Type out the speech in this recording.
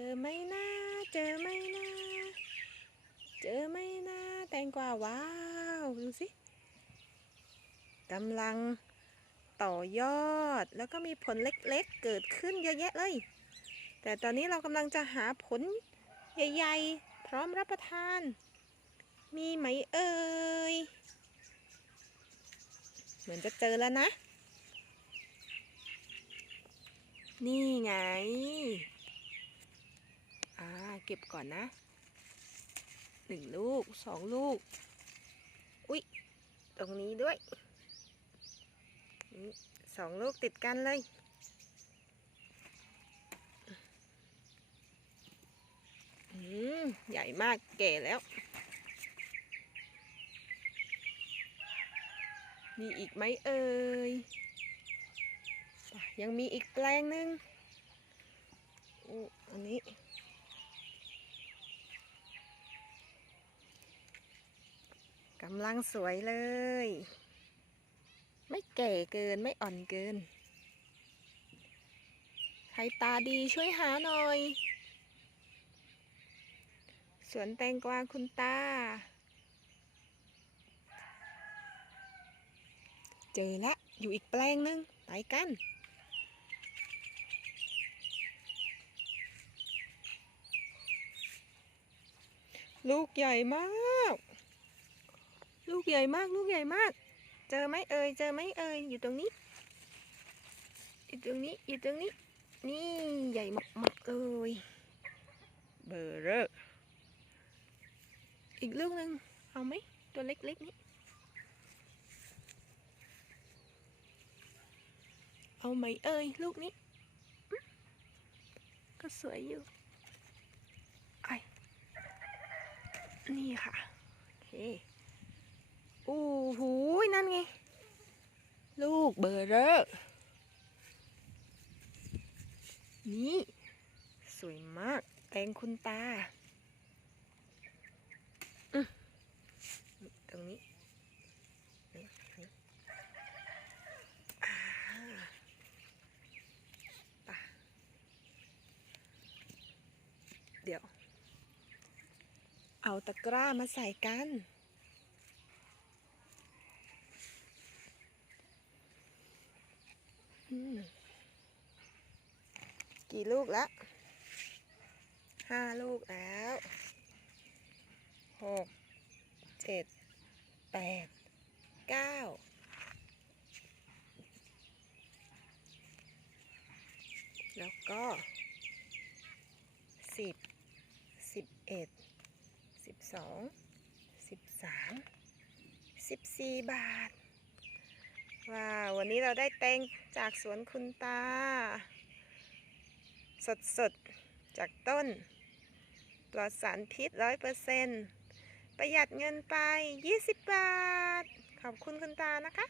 จอไหมนะเจอไหมนะเจอไหมนะแตงกวาว้าวดูสิกำลังต่อยอดแล้วก็มีผลเล็กๆเกิดขึ้นเยอะแยะเลย แต่ตอนนี้เรากำลังจะหาผลใหญ่ๆ พร้อมรับประทาน มีไหมเอ่ยเหมือนจะเจอแล้วนะ นี่ไง เก็บก่อนนะหนึ่งลูกสองลูก อุ๊ย ตรงนี้ด้วยสองลูกติดกันเลย ใหญ่มากแก่แล้ว มีอีกไหมเอ่ย ยังมีอีกแปลงหนึ่งอันนี้ กำลังสวยเลย ไม่แก่เกินไม่อ่อนเกิน ใครตาดีช่วยหาหน่อย สวนแตงกวาคุณตา เจอแล้วอยู่อีกแปลงนึง ไปกันลูกใหญ่มาก ลูกใหญ่มากลูกใหญ่มาก เจอไหมเอ่ยเจอไหมเอ่ยอยู่ตรงนี้ อยู่ตรงนี้อยู่ตรงนี้ นี่ใหญ่มากๆเลยเบอร์เรออีกลูกหนึ่งเอาไหมตัวเล็กๆนี้เอาไหมเอ่ยลูกนี้ ก็สวยอยู่ไอนี่ค่ะ โอเค โอู้หูยนั่นไง ลูกเบอร์เรอร์นี่ สวยมาก แตงคุณตา ตรงนี้นี่นี่อ่าไปเดี๋ยว เอาตะกร้ามาใส่กัน อืม กี่ลูกละห้าลูกแล้วหกเจ็ดแปดเก้าแล้วก็สิบสิบเอ็ดสิบสองสิบสามสิบสี่บาท ว้าววันนี้เราได้แตงจากสวนคุณตา สดสดๆจากต้น ปลอดสารพิษร้อยเปอร์เซ็นต์ประหยัดเงินไป 20 บาท ขอบคุณคุณตานะคะ